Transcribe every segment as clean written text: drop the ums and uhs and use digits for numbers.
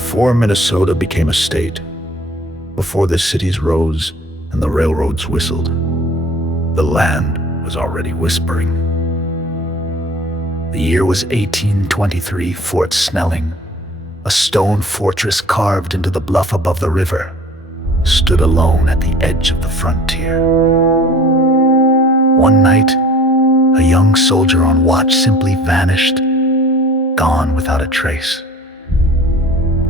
Before Minnesota became a state, before the cities rose and the railroads whistled, the land was already whispering. The year was 1823. Fort Snelling, a stone fortress carved into the bluff above the river, stood alone at the edge of the frontier. One night, a young soldier on watch simply vanished, gone without a trace.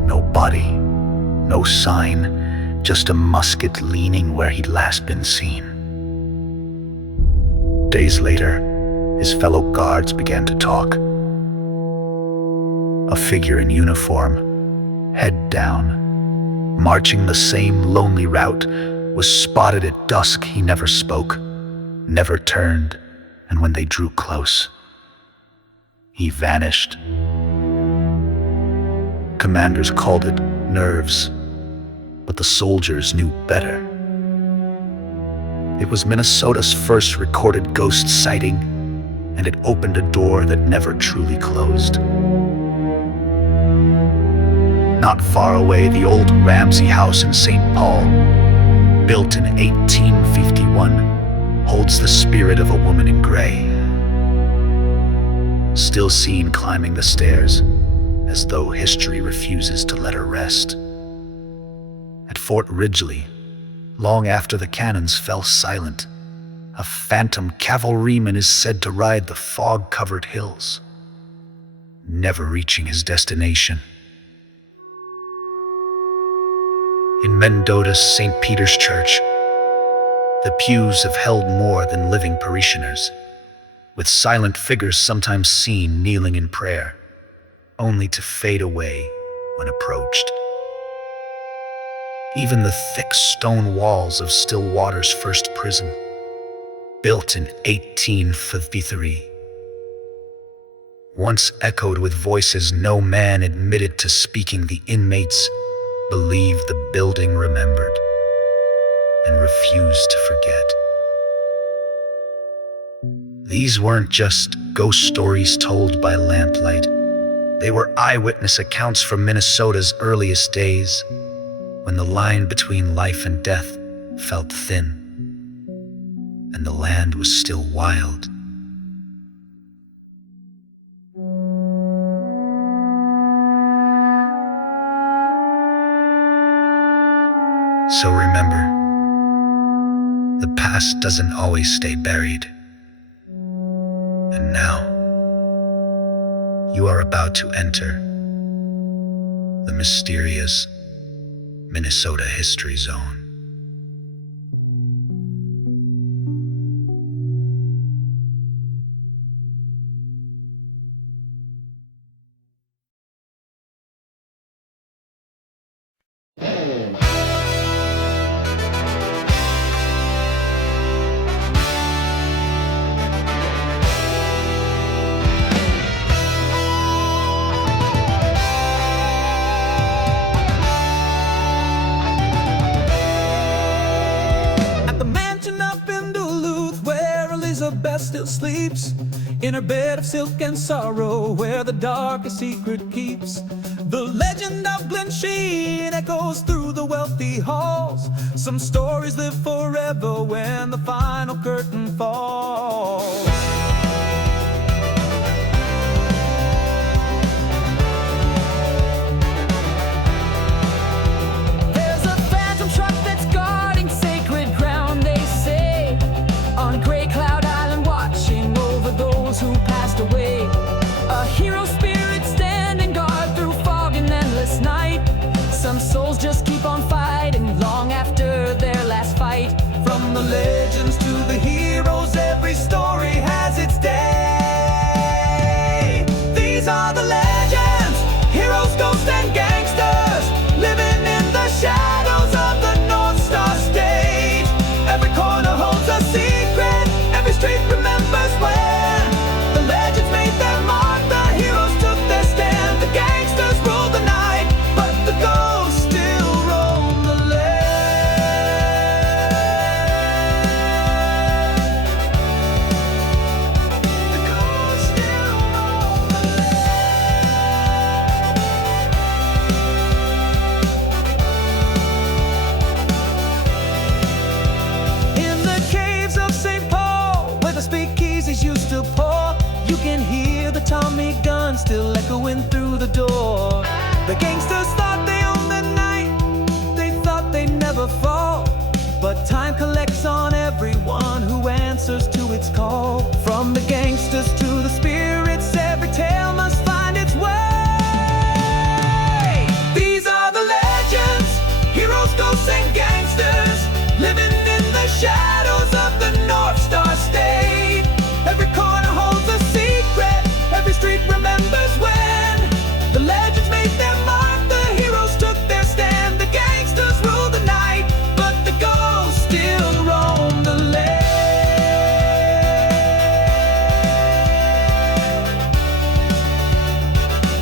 No body, no sign, just a musket leaning where he'd last been seen. Days later, his fellow guards began to talk. A figure in uniform, head down, marching the same lonely route, was spotted at dusk. He never spoke, never turned, and when they drew close, he vanished. Commanders called it nerves, but the soldiers knew better. It was Minnesota's first recorded ghost sighting, and it opened a door that never truly closed. Not far away, the old Ramsey House in St. Paul, built in 1851, holds the spirit of a woman in gray, still seen climbing the stairs, as though history refuses to let her rest. At Fort Ridgely, long after the cannons fell silent, a phantom cavalryman is said to ride the fog-covered hills, never reaching his destination. In Mendoza's St. Peter's Church, the pews have held more than living parishioners, with silent figures sometimes seen kneeling in prayer, only to fade away when approached. Even the thick stone walls of Stillwater's first prison, built in 1853, once echoed with voices no man admitted to speaking. The inmates believed the building remembered and refused to forget. These weren't just ghost stories told by lamplight. They were eyewitness accounts from Minnesota's earliest days, when the line between life and death felt thin, and the land was still wild. So remember, the past doesn't always stay buried. And now, you are about to enter the mysterious Minnesota History Zone. Still sleeps in her bed of silk and sorrow, where the darkest secret keeps. The legend of Glen Sheen echoes through the wealthy halls. Some stories live forever when the final curtain falls. There's a phantom truck that's guarding sacred ground, they say, on Gray Cloud Island, watching over those who passed away. A hero spirit standing guard through fog and endless night. Some souls just keep on fighting long after their last fight. From the legends to the heroes, every story has its day. These are the legends, heroes, ghosts, and gangsters, living in the shadows of the North Star stage. Every corner holds a secret, every street remembers when the You can hear the Tommy gun still echoing through the door. The gangsters thought they owned the night, they thought they'd never fall. But time collects on everyone who answers to its call. From the gangsters to the spirits, every tale must find its way. These are the legends, heroes, ghosts, and gangsters, living in the shadows of the North Star State. Every corner holds a secret, every street remembers when the legends made their mark, the heroes took their stand. The gangsters ruled the night, but the ghosts still roam the land.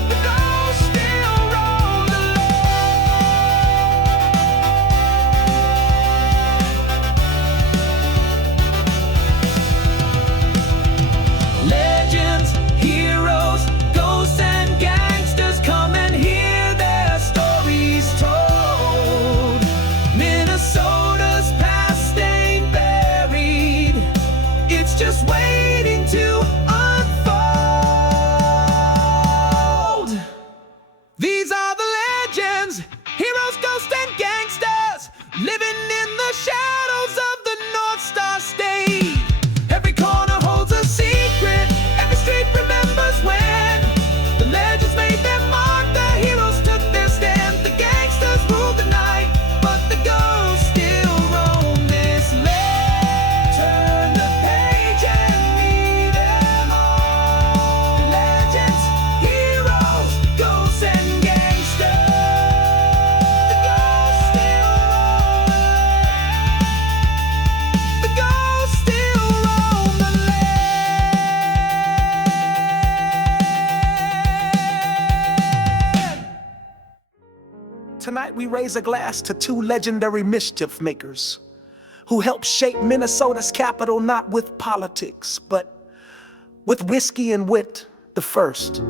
The ghosts still roam the land. Legends, heroes, ghosts, and gangsters, come and hear their stories told. Minnesota's past ain't buried, it's just waiting to unfold. These are the legends, heroes, ghosts, and gangsters, living in the shadows of the North Star State. Every corner holds a secret, every street remembers when the legends made their mark, the heroes took their stand. The gangsters ruled the night, but the ghosts still roam this land. Turn the page and read them all. Legends, heroes, ghosts, and gangsters. The ghosts still roam the land. The ghosts still roam the land. Tonight we raise a glass to two legendary mischief makers who helped shape Minnesota's capital, not with politics, but with whiskey and wit. The first,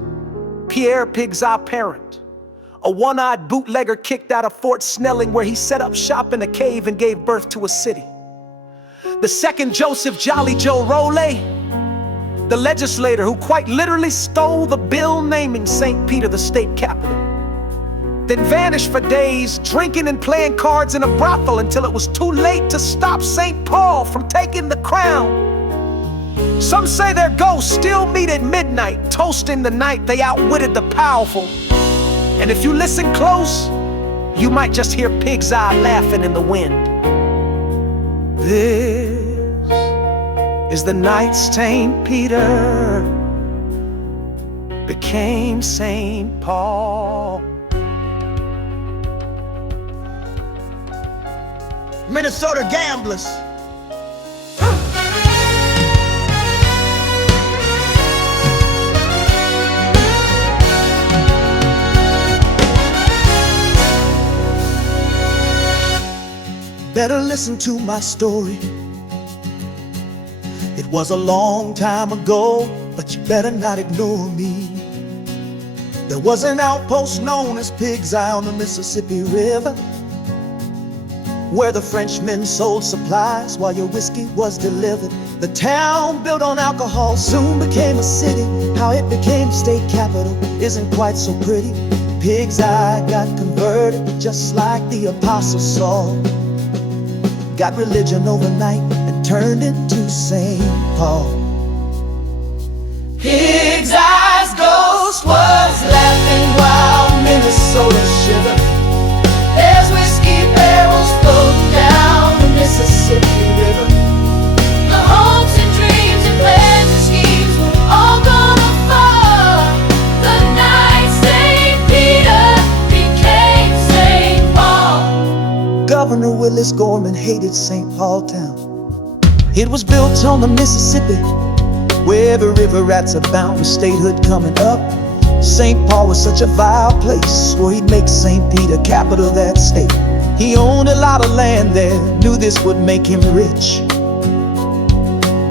Pierre Pig's Parent, a one-eyed bootlegger kicked out of Fort Snelling, where he set up shop in a cave and gave birth to a city. The second, Joseph Jolly Joe Roley, the legislator who quite literally stole the bill naming St. Peter the state capital, then vanished for days, drinking and playing cards in a brothel until it was too late to stop St. Paul from taking the crown. Some say their ghosts still meet at midnight, toasting the night they outwitted the powerful. And if you listen close, you might just hear Pig's Eye laughing in the wind. This is the night St. Peter became St. Paul. Minnesota gamblers. Better listen to my story. It was a long time ago, but you better not ignore me. There was an outpost known as Pig's Eye on the Mississippi River, where the Frenchmen sold supplies while your whiskey was delivered. The town, built on alcohol, soon became a city. How it became state capital isn't quite so pretty. Pig's Eye got converted just like the Apostle Saul. Got religion overnight and turned into St. Paul. Pig's Eye's ghost was laughing while Minnesota shivered. There's whiskey barrels floating down the Mississippi River. The hopes and dreams and plans and schemes were all gonna fall the night St. Peter became St. Paul. Governor Willis Gorman hated St. Paul town. It was built on the Mississippi, where the river rats abound, with statehood coming up. St. Paul was such a vile place, swore he'd make St. Peter capital of that state. He owned a lot of land there, knew this would make him rich.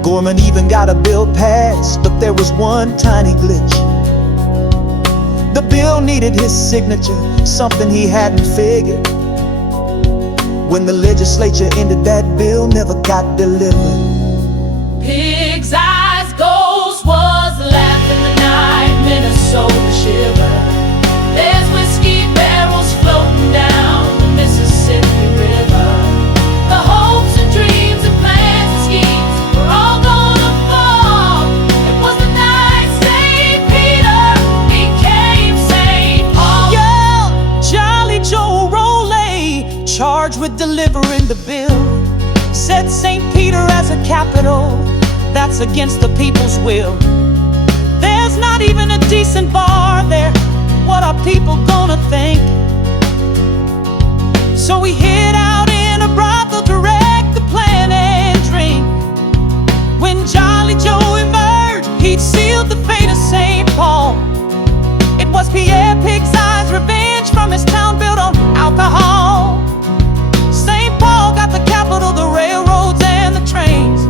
Gorman even got a bill passed, but there was one tiny glitch. The bill needed his signature, something he hadn't figured. When the legislature ended, that bill never got delivered. Pig's Eye's ghost was laughing Capitol, that's against the people's will. There's not even a decent bar there. What are people gonna think? So we hid out in a brothel to wreck the plan and drink. When Jolly Joe emerged, he'd sealed the fate of St. Paul. It was Pierre Pig's Eye's revenge from his town built on alcohol. St. Paul got the capital, the railroads and the trains.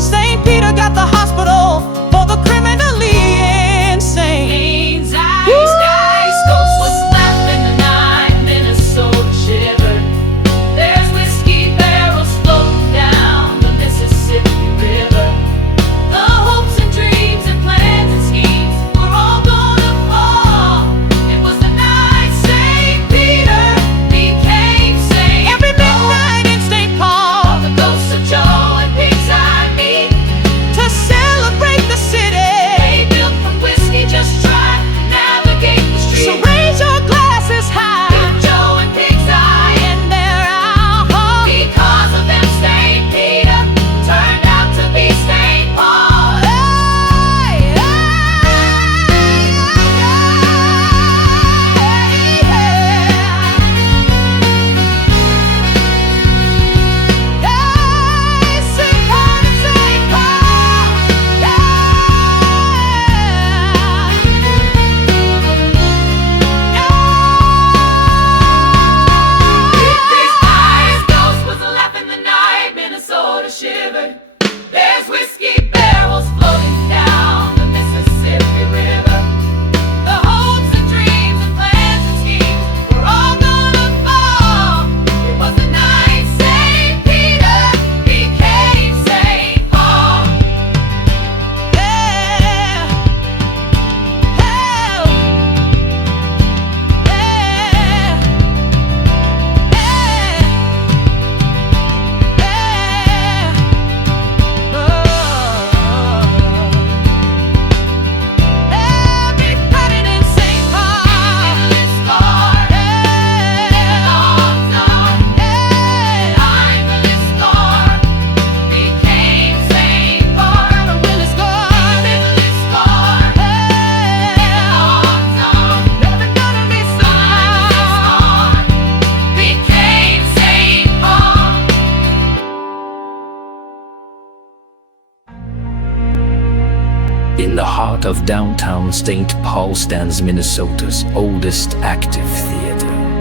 St. Peter got the hospital for the criminally insane. Ice ghost was left in the night, Minnesota shivered. There's whiskey barrels floating down the Mississippi River. The hopes and dreams and plans and schemes were all gonna fall. It was the night St. Peter became St. Every midnight in St. Paul, All the ghosts of Joe and Pig's Eye meet to celebrate the city. They built from whiskey, just try to navigate the street. So raise your glasses high With Joe and Pig's Eye, and they're out. because of them, St. Peter turned out to be St. Paul. His eyes, ghost was left in the night, Minnesota shivered. There's whiskey barrels floating down the Mississippi River. The hopes and dreams and plans and schemes were all gonna fall. It was the night St. Peter became St. Paul. In the heart of downtown St. Paul stands Minnesota's oldest active theater,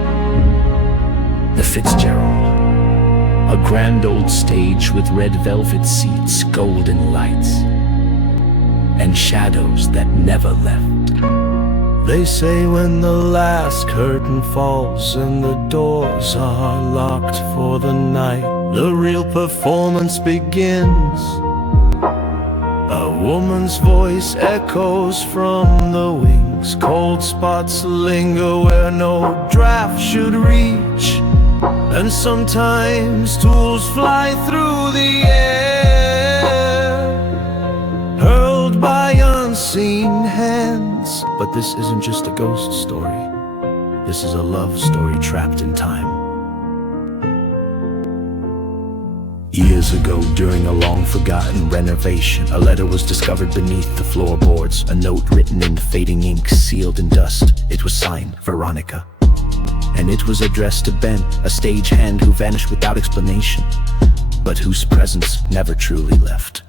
the Fitzgerald. A grand old stage with red velvet seats, golden lights, and shadows that never left. They say when the last curtain falls and the doors are locked for the night, the real performance begins. A woman's voice echoes from the wings. Cold spots linger where no draft should reach. And sometimes tools fly through the air, hurled by unseen hands. But this isn't just a ghost story. This is a love story trapped in time. Years ago, during a long-forgotten renovation, a letter was discovered beneath the floorboards. A note written in fading ink, sealed in dust. It was signed Veronica, and it was addressed to Ben, a stagehand who vanished without explanation, but whose presence never truly left.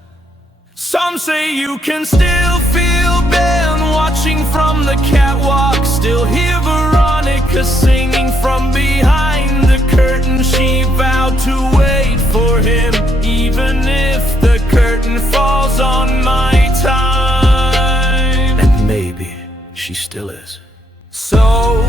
Some say you can still feel Ben watching from the catwalk, still hear Veronica singing from behind the curtain. She vowed to wait for him, even if the curtain falls on my time. And maybe she still is. So,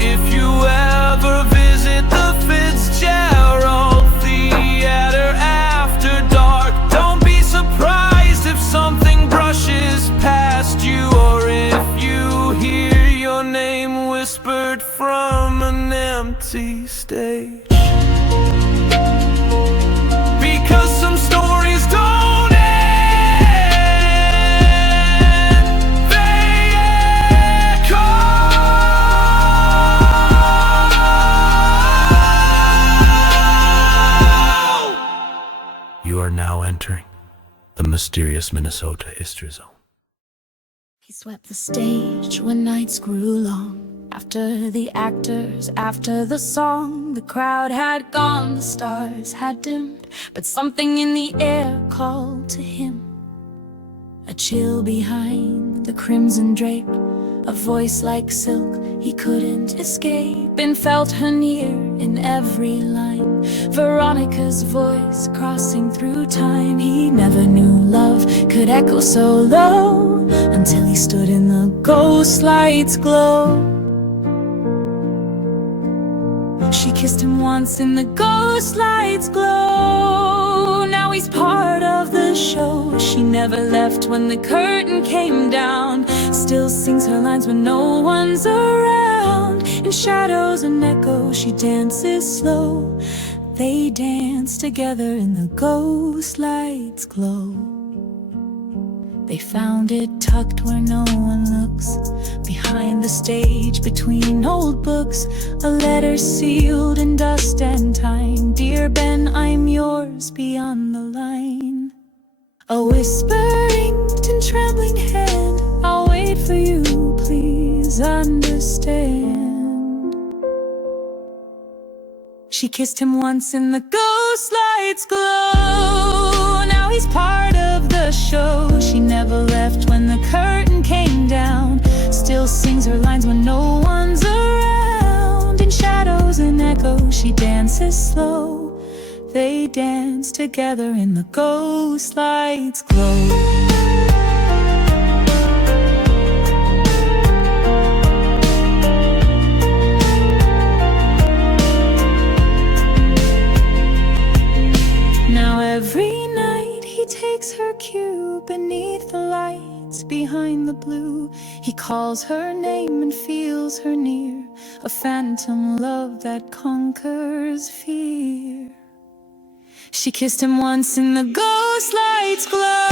if you ever visit the Fitzgerald Theater after dark, don't be surprised if something brushes past you, or if you hear your name whispered from an empty stage. Because some stories don't end, they echo. mysterious Minnesota history zone. He swept the stage when nights grew long. After the actors, after the song, the crowd had gone, the stars had dimmed, but something in the air called to him. A chill behind the crimson drape, a voice like silk he couldn't escape, and felt her near in every line. Veronica's voice crossing through time. He never knew love could echo so low, until he stood in the ghost light's glow. She kissed him once in the ghost light's glow. Now he's part of the show. She never left when the curtain came down. Still sings her lines when no one's around. In shadows and echoes she dances slow. They dance together in the ghost light's glow. They found it tucked where no one looks, behind the stage, between old books. A letter sealed in dust and time. Dear Ben, I'm yours beyond the line. A whispering and trembling hand. I'll wait for you, please understand. She kissed him once in the ghost light's glow. Now he's part of the show. She never left when the curtain came down. Still sings her lines when no one's around. In shadows and echoes she dances slow. They dance together in the ghost light's glow. Every night he takes her cue beneath the lights, behind the blue. He calls her name and feels her near, a phantom love that conquers fear. She kissed him once in the ghost light's glow.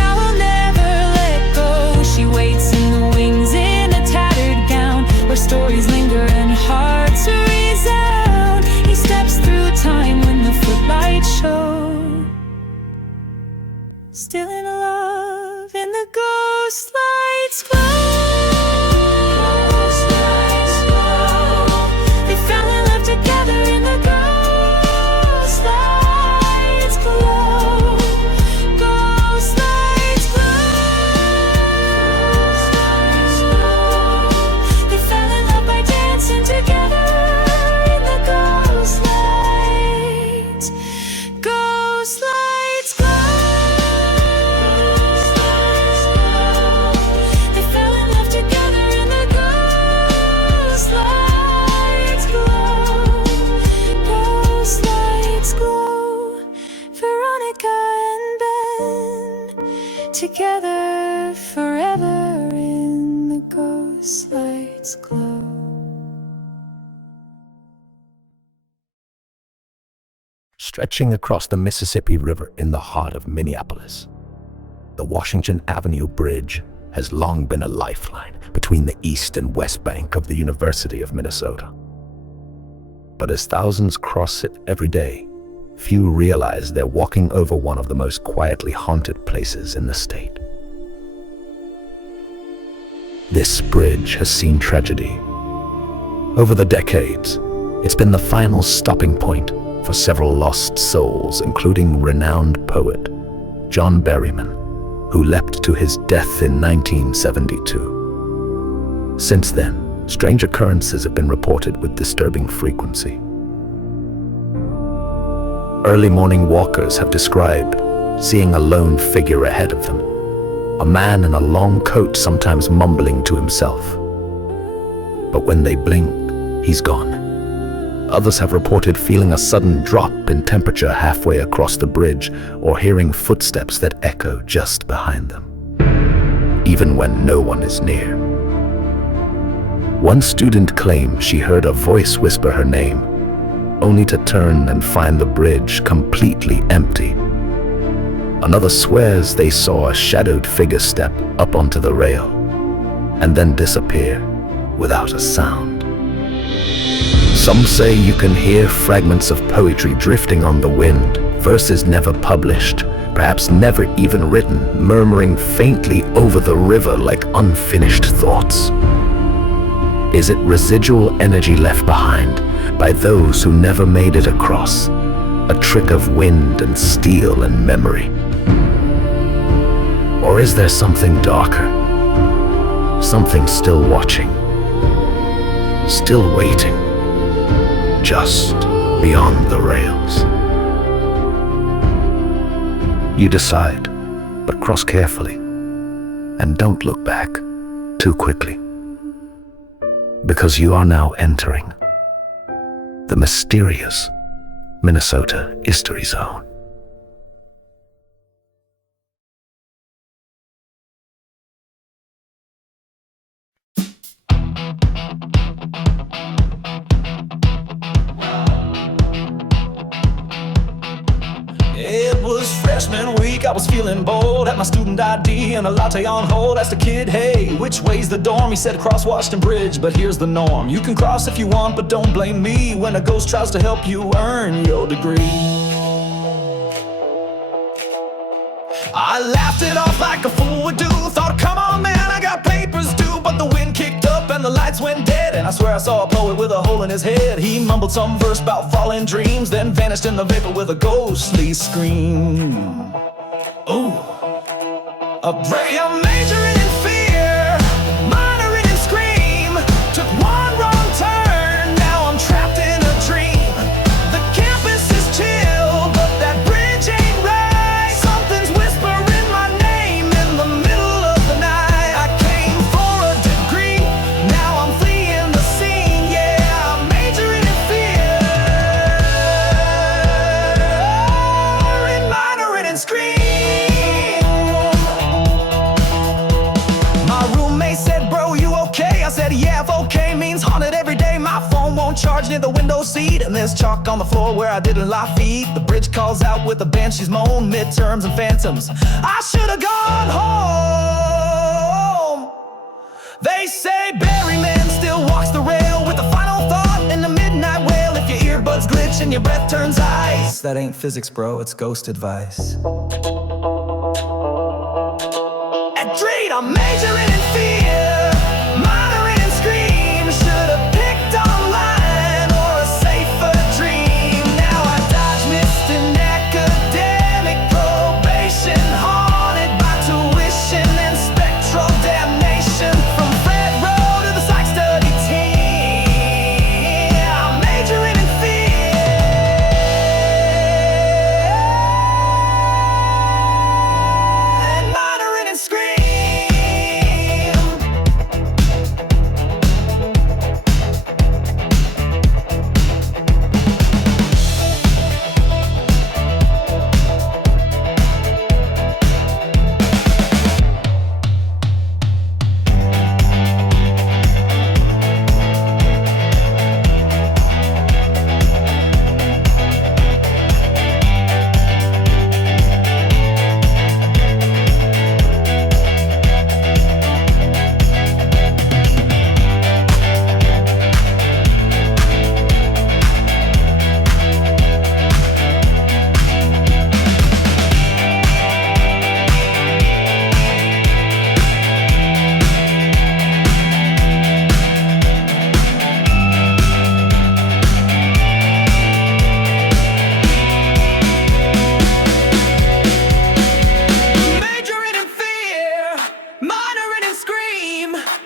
Now we'll never let go. She waits in the wings in a tattered gown, where stories linger and hearts resound. He steps through time when the footlights show. Still in love in the ghost light's glow. Ghost light's glow. They fell in love together in the ghost light's glow. Ghost light's glow. They fell in love by dancing together in the ghost lights. Ghost lights glow. Together forever in the ghost light's glow. Stretching across the Mississippi River in the heart of Minneapolis, the Washington Avenue Bridge has long been a lifeline between the east and west bank of the University of Minnesota. But as thousands cross it every day, few realize they're walking over one of the most quietly haunted places in the state. This bridge has seen tragedy. Over the decades, it's been the final stopping point for several lost souls, including renowned poet John Berryman, who leapt to his death in 1972. Since then, strange occurrences have been reported with disturbing frequency. Early morning walkers have described seeing a lone figure ahead of them, a man in a long coat sometimes mumbling to himself. But when they blink, he's gone. Others have reported feeling a sudden drop in temperature halfway across the bridge, or hearing footsteps that echo just behind them, even when no one is near. One student claimed she heard a voice whisper her name, only to turn and find the bridge completely empty. Another swears they saw a shadowed figure step up onto the rail and then disappear without a sound. Some say you can hear fragments of poetry drifting on the wind, verses never published, perhaps never even written, murmuring faintly over the river like unfinished thoughts? Is it residual energy left behind by those who never made it across? A trick of wind and steel and memory? Or is there something darker? Something still watching, still waiting, just beyond the rails? You decide, but cross carefully, and don't look back too quickly, because you are now entering the mysterious Minnesota History Zone. It was freshman week, I was feeling bold. Had my student ID and a latte on hold. Asked a kid, hey, which way's the dorm? He said, cross Washington Bridge, but here's the norm. You can cross if you want, but don't blame me when a ghost tries to help you earn your degree. I laughed it off like a fool would do. Thought, come on man, I got papers due. But the wind kicked up and the lights went dead, and I swear I saw a poet with a hole in his head. He mumbled some verse about falling dreams, then vanished in the vapor with a ghostly scream. Ooh, a majoring in fear, minoring in scream. Took one wrong turn, now I'm trapped in a dream. The campus is chill, but that bridge ain't right. Something's whispering my name in the middle of the night. I came for a degree, now I'm fleeing the scene. Yeah, I'm majoring in fear, minoring in scream. I said, yeah, if okay means haunted every day. My phone won't charge near the window seat, and there's chalk on the floor where I didn't lie feet. The bridge calls out with a banshee's moan, midterms and phantoms. I should have gone home. They say Berryman still walks the rail with a final thought in the midnight wail. If your earbuds glitch and your breath turns ice, that ain't physics, bro, it's ghost advice. At Dreed, I'm majoring in fear.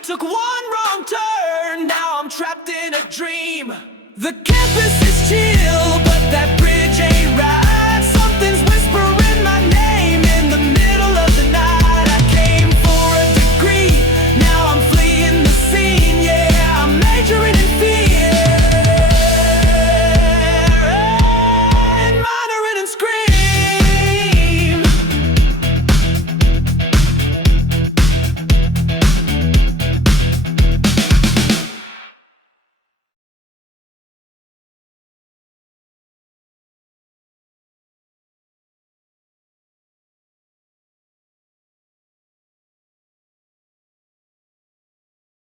Took one wrong turn, now I'm trapped in a dream. The campus